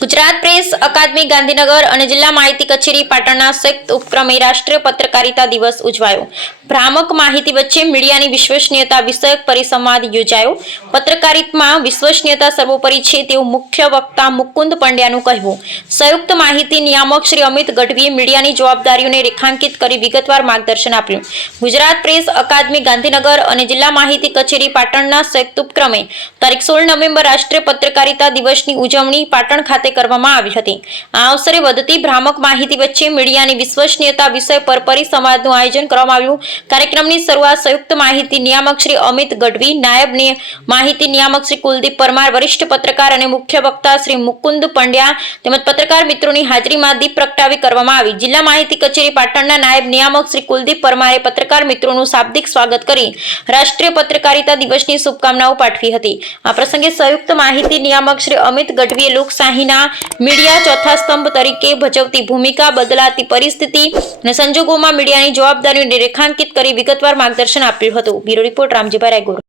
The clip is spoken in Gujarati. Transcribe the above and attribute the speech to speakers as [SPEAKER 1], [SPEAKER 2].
[SPEAKER 1] ગુજરાત પ્રેસ અકાદમી, ગાંધીનગર અને જિલ્લા માહિતી કચેરી પાટણના સંયુક્ત ઉપક્રમે રાષ્ટ્રીય પત્રકારિતા દિવસ ઉજવાયો. ભ્રામક માહિતી વચ્ચે મીડિયાની વિશ્વસનીયતા વિષયક પરિસંવાદ યોજાયો. પત્રકારિતામાં વિશ્વસનીયતા સર્વોપરી છે તેવું મુખ્ય વક્તા મુકુંદ પંડ્યાનું કહેવું. સંયુક્ત માહિતી નિયામક શ્રી અમિત ગઢવીએ મીડિયાની જવાબદારીઓને રેખાંકિત કરી વિગતવાર માર્ગદર્શન આપ્યું. ગુજરાત પ્રેસ અકાદમી, ગાંધીનગર અને જિલ્લા માહિતી કચેરી પાટણના સંયુક્ત ઉપક્રમે તારીખ સોળ નવેમ્બર રાષ્ટ્રીય પત્રકારિતા દિવસની ઉજવણી પાટણ ખાતે કરવામાં આવી હતી. આ અવસરે વધતી ભ્રામક માહિતી વચ્ચે મીડિયાની વિશ્વસનીયતા વિષય પર પરિસંવાદનું આયોજન કરવામાં આવ્યું. કાર્યક્રમની શરૂઆત સંયુક્ત માહિતી નિયામક શ્રી અમિત ગઢવી, નાયબ માહિતી નિયામક શ્રી કુલદીપ પરમાર, વરિષ્ઠ પત્રકાર અને મુખ્ય વક્તા શ્રી મુકુંદ પંડ્યા તેમજ પત્રકાર મિત્રોની હાજરીમાં દીપ પ્રગટાવી કરવામાં આવી. જિલ્લા માહિતી કચેરી પાટણના નાયબ નિયામક શ્રી કુલદીપ પરમારે પત્રકાર મિત્રોનું શાબ્દિક સ્વાગત કરી રાષ્ટ્રીય પત્રકારિતા દિવસની શુભકામનાઓ પાઠવી હતી. આ પ્રસંગે સંયુક્ત માહિતી નિયામક શ્રી અમિત ગઢવીએ લોકશાહીના મીડિયા ચોથા સ્તંભ તરીકે ભજવતી ભૂમિકા બદલાતી પરિસ્થિતિ અને સંજોગોમાં મીડિયાની જવાબદારીઓને રેખાંકિત કરી વિગતવાર માર્ગદર્શન આપ્યું હતું. Bureau report Ramjibhai Raygur.